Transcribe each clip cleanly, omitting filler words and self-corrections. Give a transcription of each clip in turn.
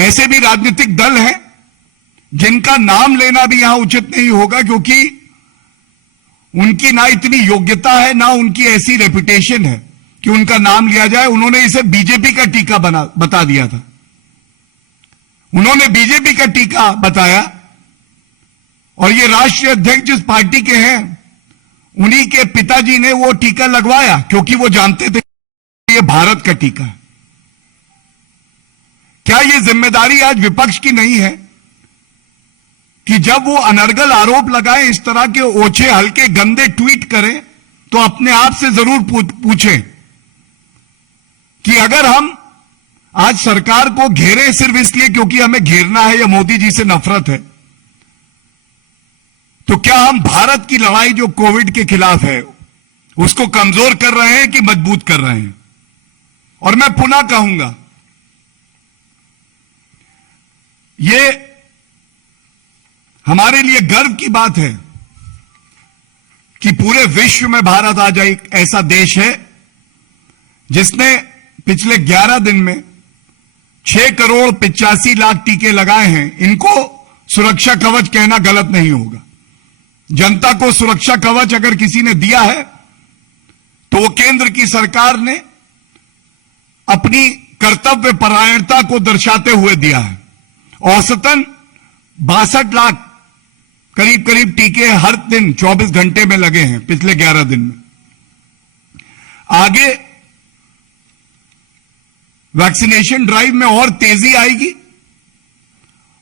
ऐसे भी राजनीतिक दल हैं जिनका नाम लेना भी यहां उचित नहीं होगा, क्योंकि उनकी ना इतनी योग्यता है, ना उनकी ऐसी रेपुटेशन है कि उनका नाम लिया जाए। उन्होंने इसे बीजेपी का टीका बता दिया था। उन्होंने बीजेपी का टीका बताया, और ये राष्ट्रीय अध्यक्ष जिस पार्टी के हैं उन्हीं के पिताजी ने वो टीका लगवाया, क्योंकि वो जानते थे ये भारत का टीका है। क्या ये जिम्मेदारी आज विपक्ष की नहीं है कि जब वो अनर्गल आरोप लगाए, इस तरह के ओछे हल्के गंदे ट्वीट करें, तो अपने आप से जरूर पूछें कि अगर हम आज सरकार को घेरे सिर्फ इसलिए क्योंकि हमें घेरना है या मोदी जी से नफरत है, तो क्या हम भारत की लड़ाई जो कोविड के खिलाफ है उसको कमजोर कर रहे हैं कि मजबूत कर रहे हैं? और मैं पुनः कहूंगा, ये हमारे लिए गर्व की बात है कि पूरे विश्व में भारत आज एक ऐसा देश है जिसने पिछले 11 दिन में 6,85,00,000 टीके लगाए हैं। इनको सुरक्षा कवच कहना गलत नहीं होगा। जनता को सुरक्षा कवच अगर किसी ने दिया है तो वो केंद्र की सरकार ने अपनी कर्तव्य परायणता को दर्शाते हुए दिया है। औसतन 62 लाख करीब करीब टीके हर दिन 24 घंटे में लगे हैं पिछले 11 दिन में। आगे वैक्सीनेशन ड्राइव में और तेजी आएगी,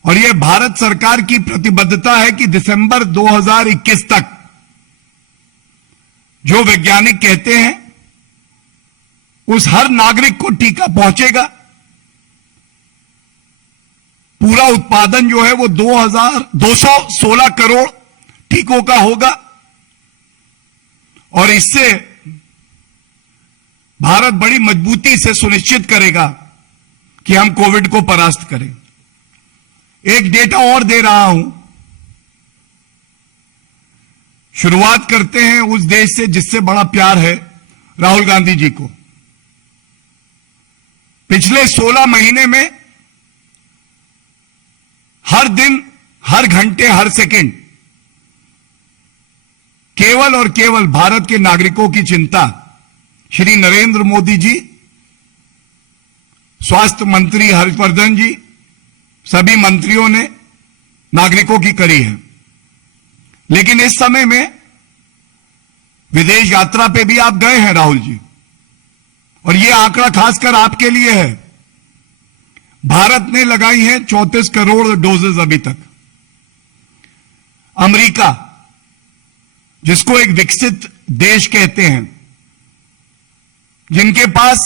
और यह भारत सरकार की प्रतिबद्धता है कि दिसंबर 2021 तक जो वैज्ञानिक कहते हैं उस हर नागरिक को टीका पहुंचेगा। पूरा उत्पादन जो है वो 216 करोड़ टीकों का होगा, और इससे भारत बड़ी मजबूती से सुनिश्चित करेगा कि हम कोविड को परास्त करें। एक डेटा और दे रहा हूं। शुरुआत करते हैं उस देश से जिससे बड़ा प्यार है राहुल गांधी जी को। पिछले 16 महीने में हर दिन, हर घंटे, हर सेकंड केवल और केवल भारत के नागरिकों की चिंता श्री नरेंद्र मोदी जी, स्वास्थ्य मंत्री हर्षवर्धन जी, सभी मंत्रियों ने नागरिकों की करी है। लेकिन इस समय में विदेश यात्रा पे भी आप गए हैं राहुल जी, और यह आंकड़ा खासकर आपके लिए है। भारत ने लगाई हैं 34 करोड़ डोजेज अभी तक। अमेरिका, जिसको एक विकसित देश कहते हैं, जिनके पास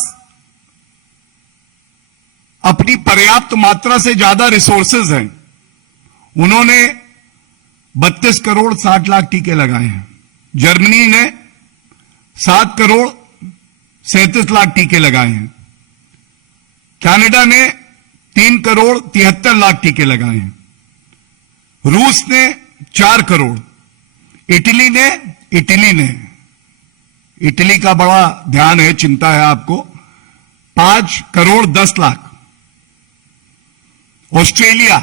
अपनी पर्याप्त मात्रा से ज्यादा रिसोर्सेज हैं, उन्होंने 32 करोड़ 60 लाख टीके लगाए हैं। जर्मनी ने 7 करोड़ 37 लाख टीके लगाए हैं। कनाडा ने 3 करोड़ 73 लाख टीके लगाए हैं। रूस ने 4 करोड़। इटली का बड़ा ध्यान है, चिंता है आपको, 5 करोड़ 10 लाख। ऑस्ट्रेलिया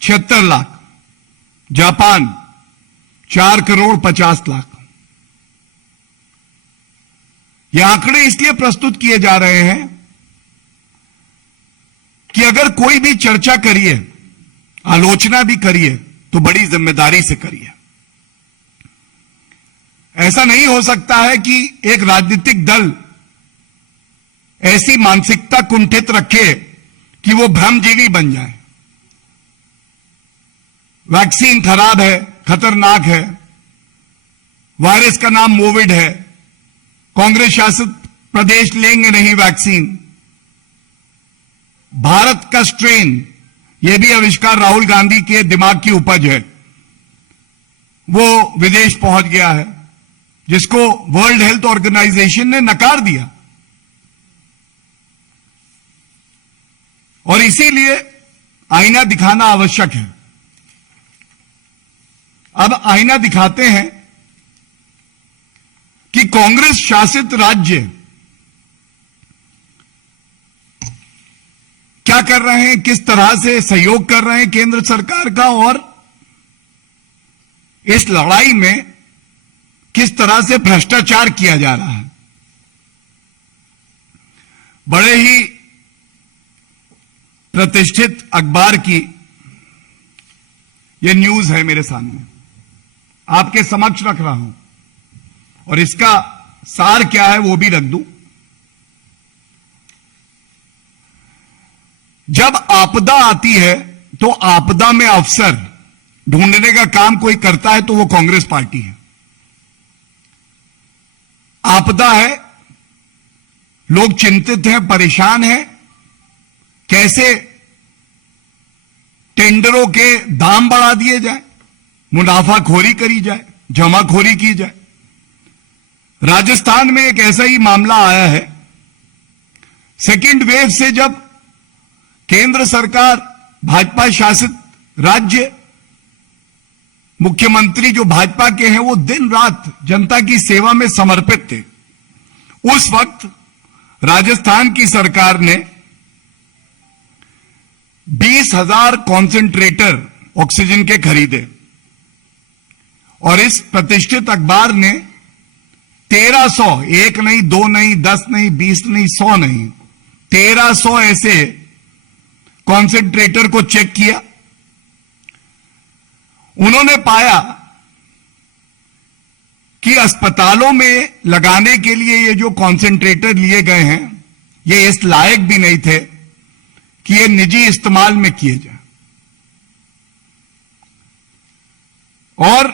76 लाख। जापान 4 करोड़ 50 लाख। ये आंकड़े इसलिए प्रस्तुत किए जा रहे हैं कि अगर कोई भी चर्चा करिए, आलोचना भी करिए, तो बड़ी जिम्मेदारी से करिए। ऐसा नहीं हो सकता है कि एक राजनीतिक दल ऐसी मानसिकता कुंठित रखे कि वो भ्रमजीवी बन जाए। वैक्सीन खराब है, खतरनाक है, वायरस का नाम कोविड है, कांग्रेस शासित प्रदेश लेंगे नहीं वैक्सीन। भारत का स्ट्रेन, यह भी आविष्कार राहुल गांधी के दिमाग की उपज है, वो विदेश पहुंच गया है, जिसको वर्ल्ड हेल्थ ऑर्गेनाइजेशन ने नकार दिया। और इसीलिए आईना दिखाना आवश्यक है। अब आईना दिखाते हैं कि कांग्रेस शासित राज्य क्या क्या कर रहे हैं, किस तरह से सहयोग कर रहे हैं केंद्र सरकार का, और इस लड़ाई में किस तरह से भ्रष्टाचार किया जा रहा है। बड़े ही प्रतिष्ठित अखबार की यह न्यूज है मेरे सामने, आपके समक्ष रख रहा हूं, और इसका सार क्या है वो भी रख दूं। जब आपदा आती है तो आपदा में अवसर ढूंढने का काम कोई करता है तो वो कांग्रेस पार्टी है। आपदा है, लोग चिंतित हैं, परेशान हैं, कैसे टेंडरों के दाम बढ़ा दिए जाए, मुनाफाखोरी करी जाए, जमाखोरी की जाए। राजस्थान में एक ऐसा ही मामला आया है। सेकेंड वेव से जब केंद्र सरकार, भाजपा शासित राज्य, मुख्यमंत्री जो भाजपा के हैं वो दिन रात जनता की सेवा में समर्पित थे, उस वक्त राजस्थान की सरकार ने 20,000 कॉन्सेंट्रेटर ऑक्सीजन के खरीदे, और इस प्रतिष्ठित अखबार ने 1300, एक नहीं, दो नहीं, 10 नहीं, 20 नहीं, 100 नहीं, 1300 ऐसे कॉन्सेंट्रेटर को चेक किया। उन्होंने पाया कि अस्पतालों में लगाने के लिए ये जो कॉन्सेंट्रेटर लिए गए हैं, ये इस लायक भी नहीं थे कि ये निजी इस्तेमाल में किए जाए। और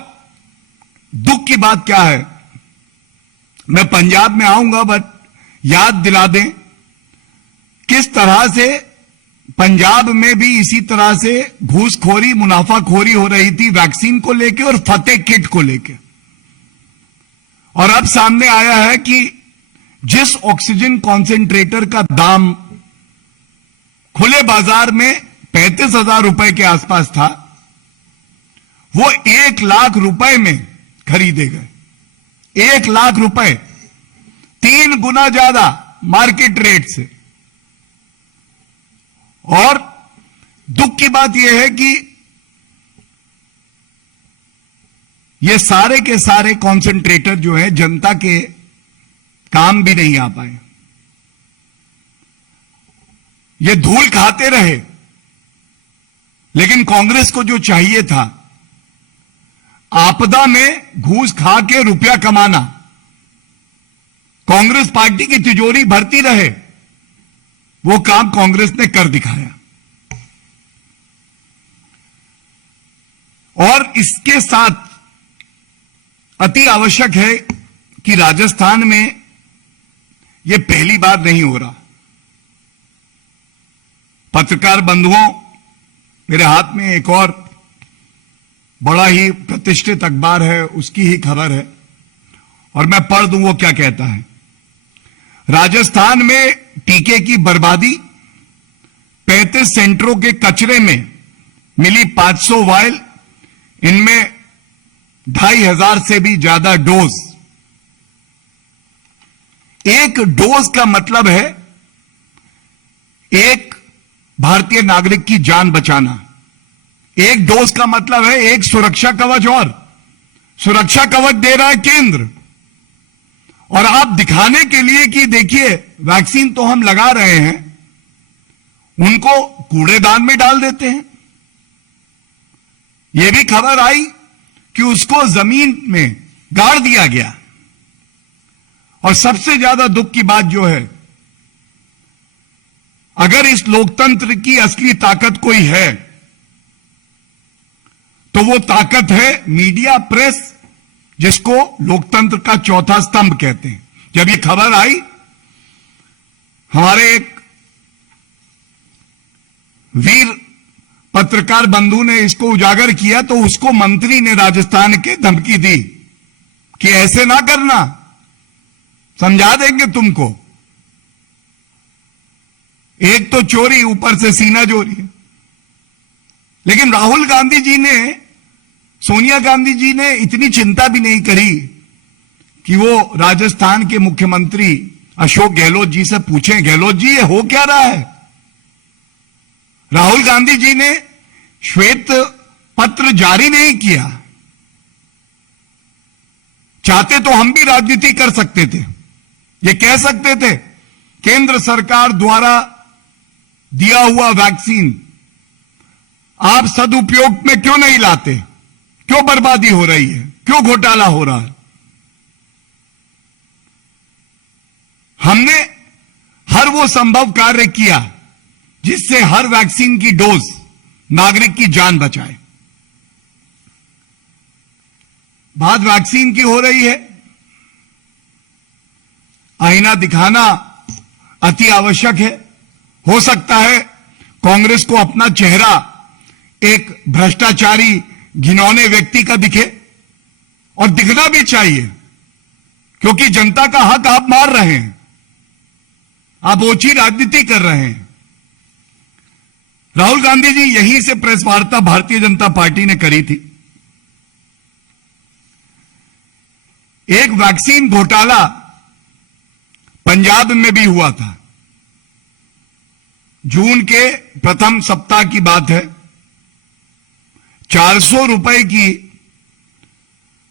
दुख की बात क्या है, मैं पंजाब में आऊंगा, बट याद दिला दें किस तरह से पंजाब में भी इसी तरह से घूसखोरी, मुनाफाखोरी हो रही थी वैक्सीन को लेके और फतेह किट को लेके। और अब सामने आया है कि जिस ऑक्सीजन कॉन्सेंट्रेटर का दाम खुले बाजार में 35,000 रुपए के आसपास था, वो 1 लाख रुपए में खरीदे गए। 1 लाख रुपए, 3 गुना ज्यादा मार्केट रेट से। और दुख की बात यह है कि ये सारे के सारे कॉन्सेंट्रेटर जो है जनता के काम भी नहीं आ पाए, ये धूल खाते रहे। लेकिन कांग्रेस को जो चाहिए था, आपदा में घूस खा के रुपया कमाना, कांग्रेस पार्टी की तिजोरी भरती रहे, वो काम कांग्रेस ने कर दिखाया। और इसके साथ अति आवश्यक है कि राजस्थान में यह पहली बार नहीं हो रहा। पत्रकार बंधुओं, मेरे हाथ में एक और बड़ा ही प्रतिष्ठित अखबार है, उसकी ही खबर है, और मैं पढ़ दूं वो क्या कहता है। राजस्थान में टीके की बर्बादी, 35 सेंटरों के कचरे में मिली 500 वायल, इनमें 2,500 से भी ज्यादा डोज। एक डोज का मतलब है एक भारतीय नागरिक की जान बचाना। एक डोज का मतलब है एक सुरक्षा कवच, और सुरक्षा कवच दे रहा है केंद्र। और आप दिखाने के लिए कि देखिए वैक्सीन तो हम लगा रहे हैं, उनको कूड़ेदान में डाल देते हैं। यह भी खबर आई कि उसको जमीन में गाड़ दिया गया। और सबसे ज्यादा दुख की बात जो है, अगर इस लोकतंत्र की असली ताकत कोई है तो वो ताकत है मीडिया, प्रेस, जिसको लोकतंत्र का चौथा स्तंभ कहते हैं। जब ये खबर आई, हमारे एक वीर पत्रकार बंधु ने इसको उजागर किया, तो उसको मंत्री ने राजस्थान के धमकी दी कि ऐसे ना करना, समझा देंगे तुमको। एक तो चोरी, ऊपर से सीना चोरी। लेकिन राहुल गांधी जी ने, सोनिया गांधी जी ने इतनी चिंता भी नहीं करी कि वो राजस्थान के मुख्यमंत्री अशोक गहलोत जी से पूछें, गहलोत जी ये हो क्या रहा है, राहुल गांधी जी ने श्वेत पत्र जारी नहीं किया। चाहते तो हम भी राजनीति कर सकते थे, ये कह सकते थे केंद्र सरकार द्वारा दिया हुआ वैक्सीन आप सदुपयोग में क्यों नहीं लाते, क्यों बर्बादी हो रही है, क्यों घोटाला हो रहा है। हमने हर वो संभव कार्य किया जिससे हर वैक्सीन की डोज नागरिक की जान बचाए। बात वैक्सीन की हो रही है, आईना दिखाना अति आवश्यक है। हो सकता है कांग्रेस को अपना चेहरा एक भ्रष्टाचारी घिनौने व्यक्ति का दिखे, और दिखना भी चाहिए, क्योंकि जनता का हक आप मार रहे हैं, आप ओछी राजनीति कर रहे हैं। राहुल गांधी जी यहीं से प्रेस वार्ता भारतीय जनता पार्टी ने करी थी। एक वैक्सीन घोटाला पंजाब में भी हुआ था। जून के प्रथम सप्ताह की बात है। 400 रुपए की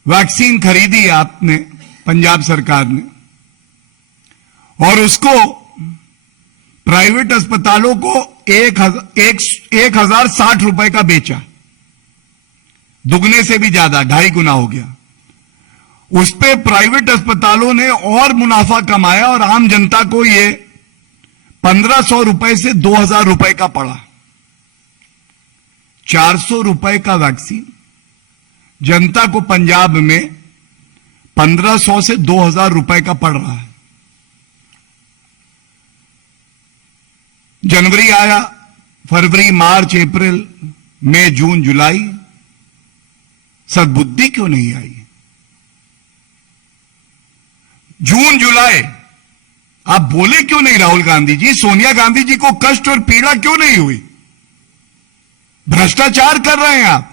वैक्सीन खरीदी आपने, पंजाब सरकार ने, और उसको प्राइवेट अस्पतालों को 1060 रुपए का बेचा। दुगने से भी ज्यादा, 2.5 गुना हो गया। उस पे प्राइवेट अस्पतालों ने और मुनाफा कमाया और आम जनता को ये 1500 रुपए से 2000 रुपए का पड़ा। 400 रुपए का वैक्सीन जनता को पंजाब में 1500 से 2000 रुपए का पड़ रहा है। जनवरी आया, फरवरी, मार्च, अप्रैल, मई, जून, जुलाई, सद्बुद्धि क्यों नहीं आई? जून जुलाई आप बोले क्यों नहीं राहुल गांधी जी? सोनिया गांधी जी को कष्ट और पीड़ा क्यों नहीं हुई? भ्रष्टाचार कर रहे हैं आप।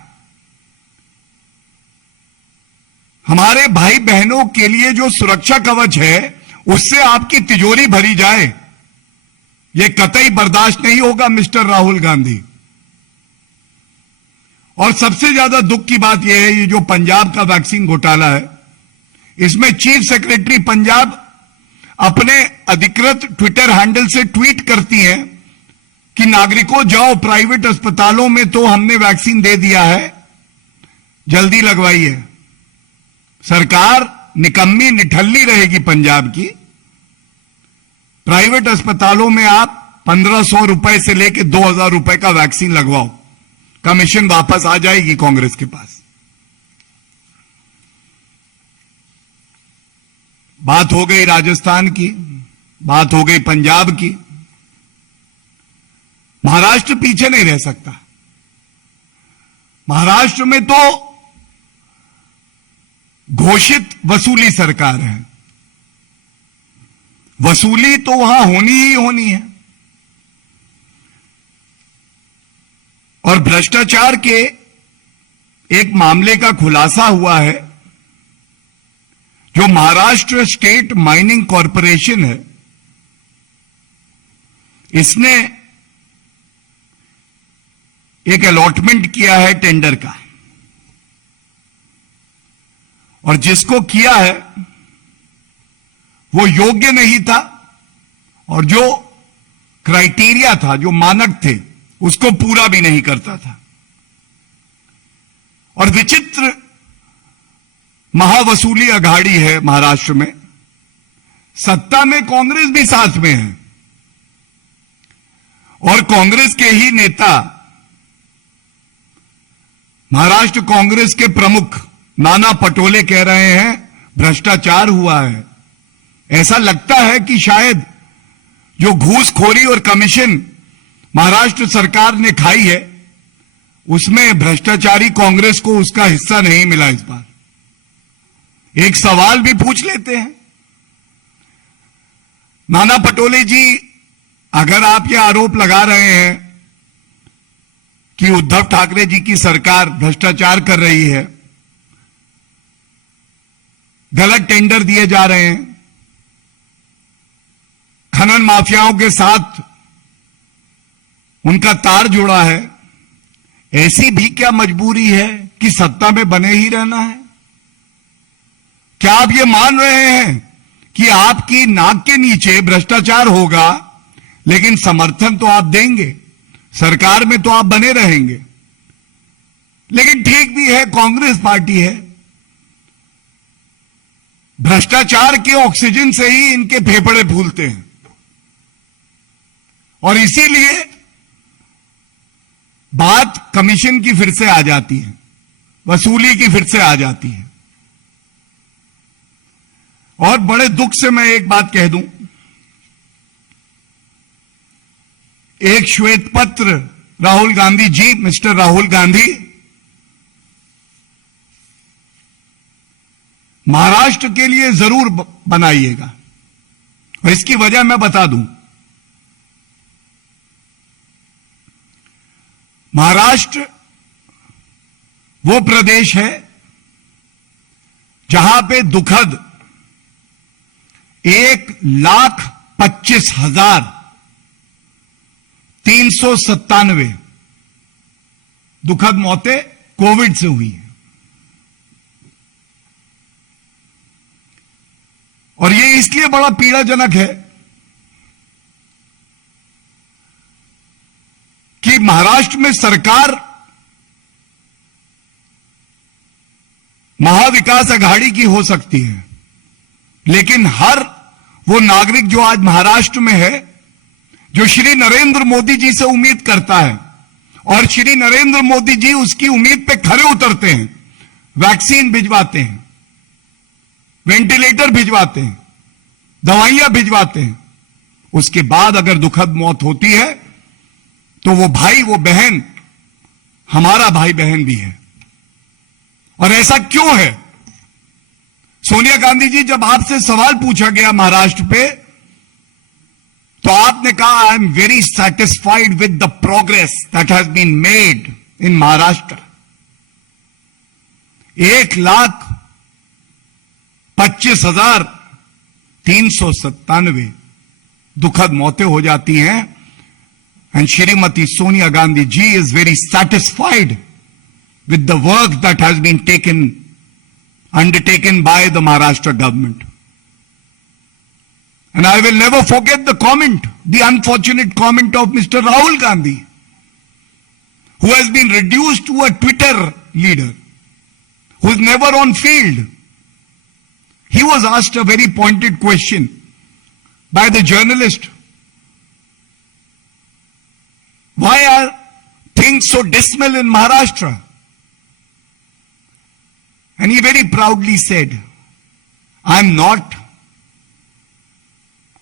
हमारे भाई बहनों के लिए जो सुरक्षा कवच है उससे आपकी तिजोरी भरी जाए, यह कतई बर्दाश्त नहीं होगा मिस्टर राहुल गांधी। और सबसे ज्यादा दुख की बात यह है, ये जो पंजाब का वैक्सीन घोटाला है, इसमें चीफ सेक्रेटरी पंजाब अपने अधिकृत ट्विटर हैंडल से ट्वीट करती हैं कि नागरिकों जाओ प्राइवेट अस्पतालों में, तो हमने वैक्सीन दे दिया है, जल्दी लगवाइए। सरकार निकम्मी निठल्ली रहेगी पंजाब की। प्राइवेट अस्पतालों में आप 1500 रुपए से लेकर 2000 रुपए का वैक्सीन लगवाओ, कमीशन वापस आ जाएगी कांग्रेस के पास। बात हो गई राजस्थान की, बात हो गई पंजाब की। महाराष्ट्र पीछे नहीं रह सकता। महाराष्ट्र में तो घोषित वसूली सरकार है, वसूली तो वहां होनी ही होनी है। और भ्रष्टाचार के एक मामले का खुलासा हुआ है। जो महाराष्ट्र स्टेट माइनिंग कॉरपोरेशन है, इसने एक अलॉटमेंट किया है टेंडर का, और जिसको किया है वो योग्य नहीं था, और जो क्राइटेरिया था, जो मानक थे, उसको पूरा भी नहीं करता था। और विचित्र महावसूली अघाड़ी है महाराष्ट्र में। सत्ता में कांग्रेस भी साथ में है, और कांग्रेस के ही नेता, महाराष्ट्र कांग्रेस के प्रमुख नाना पटोले कह रहे हैं भ्रष्टाचार हुआ है। ऐसा लगता है कि शायद जो घूसखोरी और कमीशन महाराष्ट्र सरकार ने खाई है, उसमें भ्रष्टाचारी कांग्रेस को उसका हिस्सा नहीं मिला इस बार। एक सवाल भी पूछ लेते हैं, नाना पटोले जी, अगर आप यह आरोप लगा रहे हैं कि उद्धव ठाकरे जी की सरकार भ्रष्टाचार कर रही है, गलत टेंडर दिए जा रहे हैं, खनन माफियाओं के साथ उनका तार जुड़ा है, ऐसी भी क्या मजबूरी है कि सत्ता में बने ही रहना है? क्या आप ये मान रहे हैं कि आपकी नाक के नीचे भ्रष्टाचार होगा, लेकिन समर्थन तो आप देंगे, सरकार में तो आप बने रहेंगे? लेकिन ठीक भी है, कांग्रेस पार्टी है, भ्रष्टाचार के ऑक्सीजन से ही इनके फेफड़े फूलते हैं, और इसीलिए बात कमीशन की फिर से आ जाती है, वसूली की फिर से आ जाती है। और बड़े दुख से मैं एक बात कह दूं, एक श्वेत पत्र राहुल गांधी जी, मिस्टर राहुल गांधी, महाराष्ट्र के लिए जरूर बनाइएगा, और इसकी वजह मैं बता दूं। महाराष्ट्र वो प्रदेश है जहां पे दुखद 1,25,397 दुखद मौतें कोविड से हुई हैं, और ये इसलिए बड़ा पीड़ाजनक है कि महाराष्ट्र में सरकार महाविकास आघाड़ी की हो सकती है, लेकिन हर वो नागरिक जो आज महाराष्ट्र में है, जो श्री नरेंद्र मोदी जी से उम्मीद करता है, और श्री नरेंद्र मोदी जी उसकी उम्मीद पे खरे उतरते हैं, वैक्सीन भिजवाते हैं, वेंटिलेटर भिजवाते हैं, दवाइयां भिजवाते हैं, उसके बाद अगर दुखद मौत होती है तो वो भाई, वो बहन, हमारा भाई बहन भी है। और ऐसा क्यों है? सोनिया गांधी जी, जब आपसे सवाल पूछा गया महाराष्ट्र पे, तो आपने कहा, I am very satisfied with the progress that has been made in Maharashtra. 1,25,397 दुखद मौतें हो जाती हैं, and Shrimati Sonia Gandhi ji is very satisfied with the work that has been undertaken by the Maharashtra government. And I will never forget the comment, the unfortunate comment of Mr. Rahul Gandhi, who has been reduced to a Twitter leader, who is never on field. He was asked a very pointed question by the journalist. Why are things so dismal in Maharashtra? And he very proudly said, I am not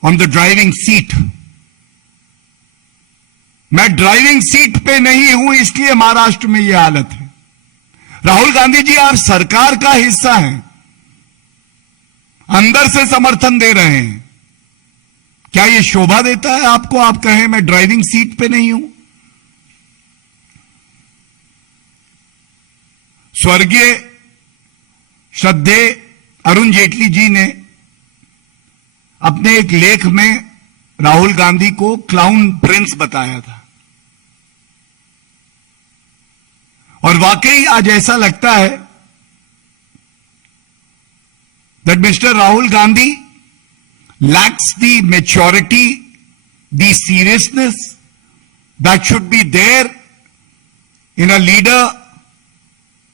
on the driving seat. मैं driving seat पे नहीं हूं, इसलिए महाराष्ट्र में यह हालत है। राहुल गांधी जी, आप सरकार का हिस्सा हैं, अंदर से समर्थन दे रहे हैं, क्या यह शोभा देता है आपको? आप कहें मैं ड्राइविंग सीट पे नहीं हूं। स्वर्गीय श्रद्धेय अरुण जेटली जी ने अपने एक लेख में राहुल गांधी को क्लाउन प्रिंस बताया था, और वाकई आज ऐसा लगता है that Mr. Rahul Gandhi lacks the maturity, the seriousness that should be there in a leader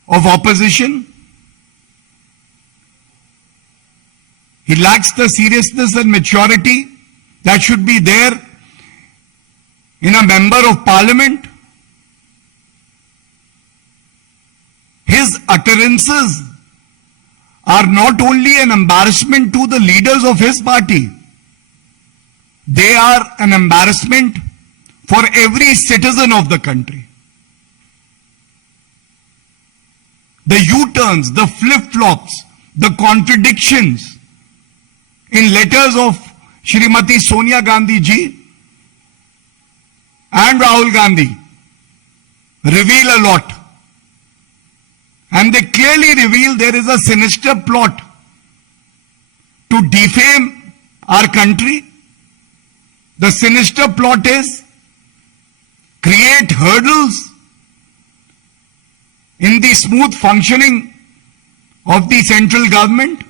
of opposition. He lacks the seriousness and maturity that should be there in a member of parliament. His utterances are not only an embarrassment to the leaders of his party, they are an embarrassment for every citizen of the country. The U-turns, the flip-flops, the contradictions in letters of Shrimati Sonia Gandhi ji and Rahul Gandhi reveal a lot. And they clearly reveal there is a sinister plot to defame our country. The sinister plot is create hurdles in the smooth functioning of the central government,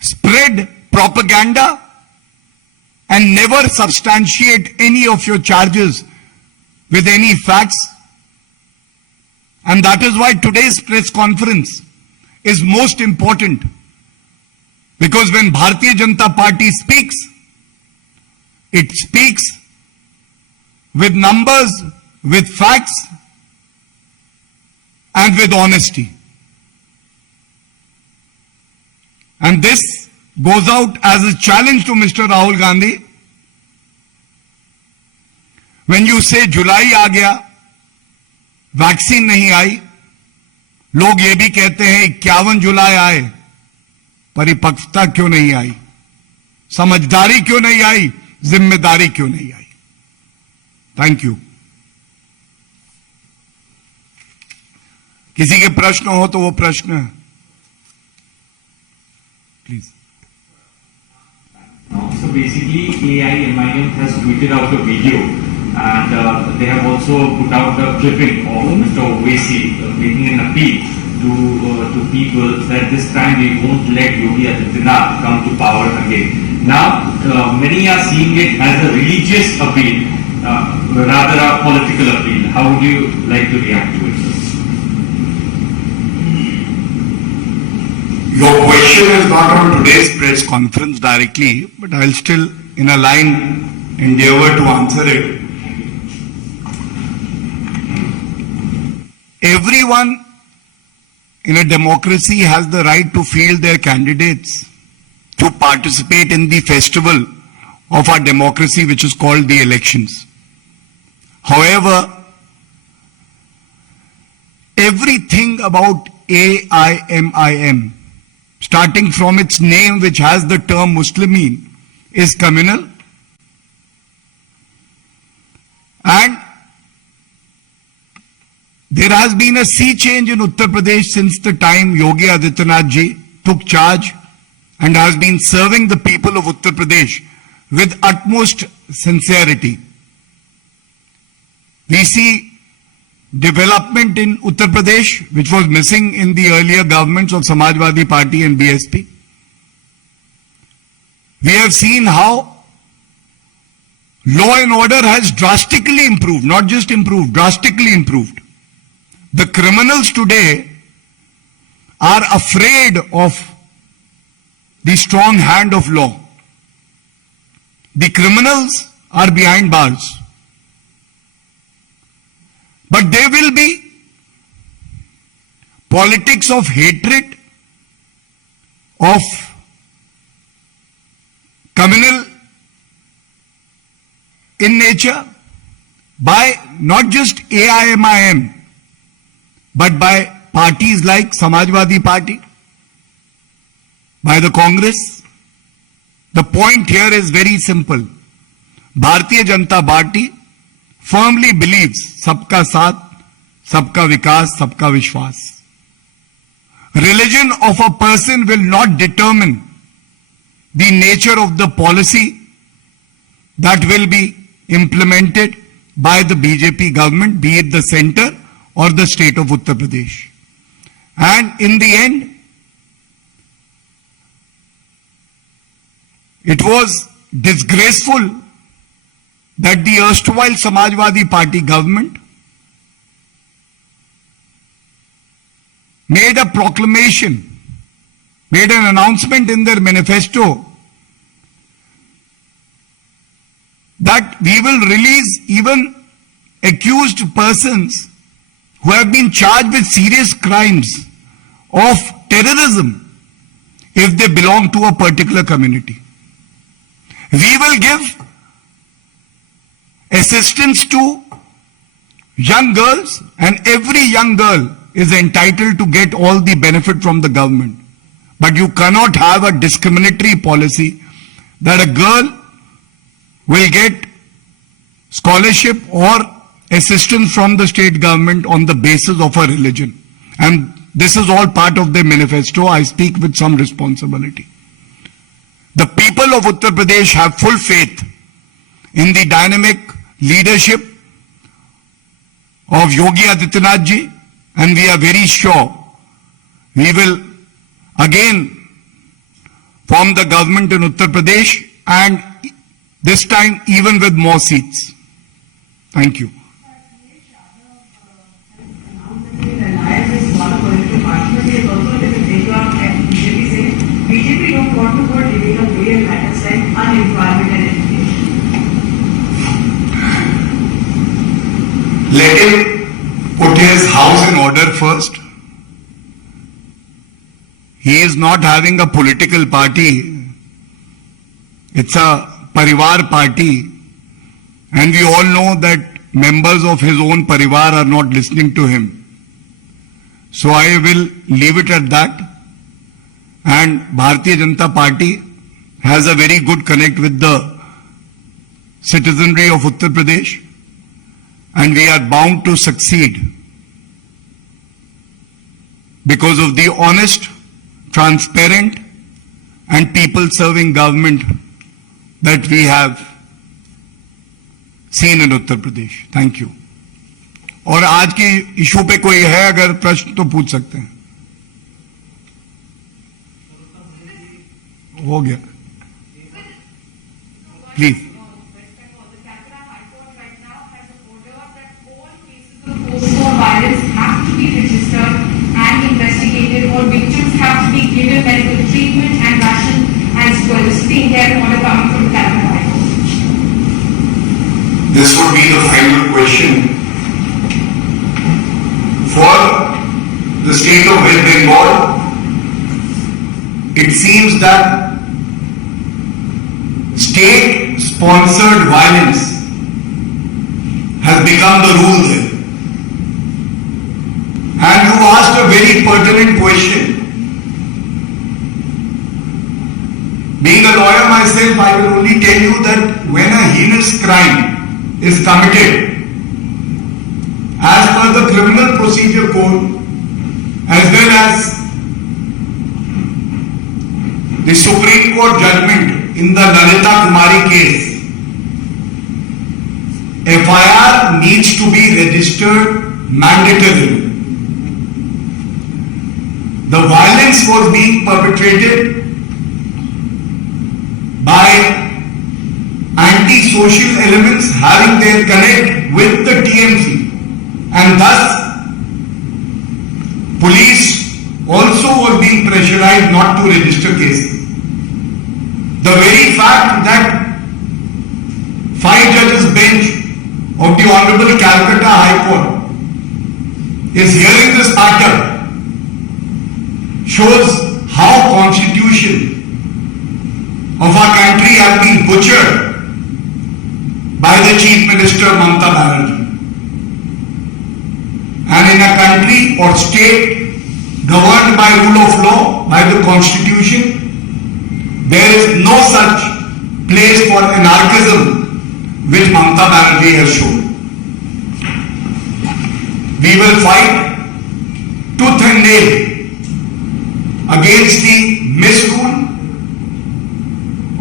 spread propaganda, and never substantiate any of your charges with any facts. And that is why today's press conference is most important. Because when Bharatiya Janata Party speaks, it speaks with numbers, with facts, and with honesty. And this goes out as a challenge to Mr. Rahul Gandhi. When you say जुलाई आ गया, vaccine नहीं आई, लोग ये भी कहते हैं 51 जुलाई आए, परिपक्वता क्यों नहीं आई, समझदारी क्यों नहीं आई, जिम्मेदारी क्यों नहीं आई. Thank you. किसी के प्रश्न हो तो वो प्रश्न please. So basically, AIMIM has tweeted out a video, and they have also put out a clipping of Mr. Owaisi making an appeal to people that this time they won't let Yogi Adityanath come to power again. Now, many are seeing it as a religious appeal, rather a political appeal. How would you like to react to it, sir? Your question is not on today's press conference directly, but I'll still, in a line, endeavor to answer it. Everyone in a democracy has the right to field their candidates to participate in the festival of our democracy, which is called the elections. However, everything about AIMIM, starting from its name, which has the term Muslimin, is communal. And there has been a sea change in Uttar Pradesh since the time Yogi Adityanath ji took charge and has been serving the people of Uttar Pradesh with utmost sincerity. We see development in Uttar Pradesh, which was missing in the earlier governments of Samajwadi Party and BSP. We have seen how law and order has drastically improved, not just improved, drastically improved. The criminals today are afraid of the strong hand of law. The criminals are behind bars. But there will be politics of hatred, of communal in nature, by not just AIMIM, but by parties like Samajwadi Party, by the Congress. The point here is very simple. Bharatiya Janata Party firmly believes sabka saath, sabka vikas, sabka vishwas. Religion of a person will not determine the nature of the policy that will be implemented by the BJP government, be it the center or the state of Uttar Pradesh. And in the end, it was disgraceful that the erstwhile Samajwadi Party government made a proclamation, made an announcement in their manifesto that we will release even accused persons who have been charged with serious crimes of terrorism if they belong to a particular community. We will give assistance to young girls, and every young girl is entitled to get all the benefit from the government. But you cannot have a discriminatory policy that a girl will get scholarship or assistance from the state government on the basis of her religion. And this is all part of their manifesto. I speak with some responsibility. The people of Uttar Pradesh have full faith in the dynamic leadership of Yogi Adityanath ji, and we are very sure we will again form the government in Uttar Pradesh, and this time even with more seats. Thank you. BJP don't want to put debate on various matters like unemployment and education. Let him put his house in order first. He is not having a political party. It's a Parivar party. And we all know that members of his own Parivar are not listening to him. So I will leave it at that. And Bharatiya Janata Party has a very good connect with the citizenry of Uttar Pradesh, and we are bound to succeed because of the honest, transparent and people-serving government that we have seen in Uttar Pradesh. Thank you. और आज के issue पे कोई है अगर प्रश्न तो पूछ सकते हैं. हो गया. Please. Post-war violence have to be registered and investigated, or victims have to be given medical treatment and ration as well as stay there order coming from Calcutta High Court. This would be the final question for the state of West Bengal. It seems that state-sponsored violence has become the rule there. And you asked a very pertinent question. Being a lawyer myself, I will only tell you that when a heinous crime is committed, as per the Criminal Procedure Code, as well as the Supreme Court judgment in the Lalita Kumari case, FIR needs to be registered mandatorily. The violence was being perpetrated by anti-social elements having their connect with the TMC, and thus police also was being pressurized not to register cases. The very fact that 5 judges bench of the Honorable Calcutta High Court is hearing this matter shows how constitution of our country has been butchered by the Chief Minister Mamata Banerjee. And in a country or state governed by rule of law, by the constitution, there is no such place for anarchism which Mamata Banerjee has shown. We will fight tooth and nail against the misrule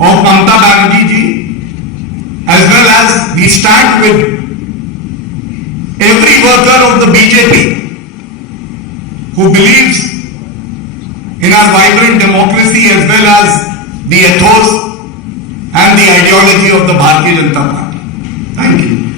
of Mamata Banerjee ji, as well as we stand with every worker of the BJP who believes in our vibrant democracy as well as the ethos and the ideology of the Bharatiya Janata Party. Thank you.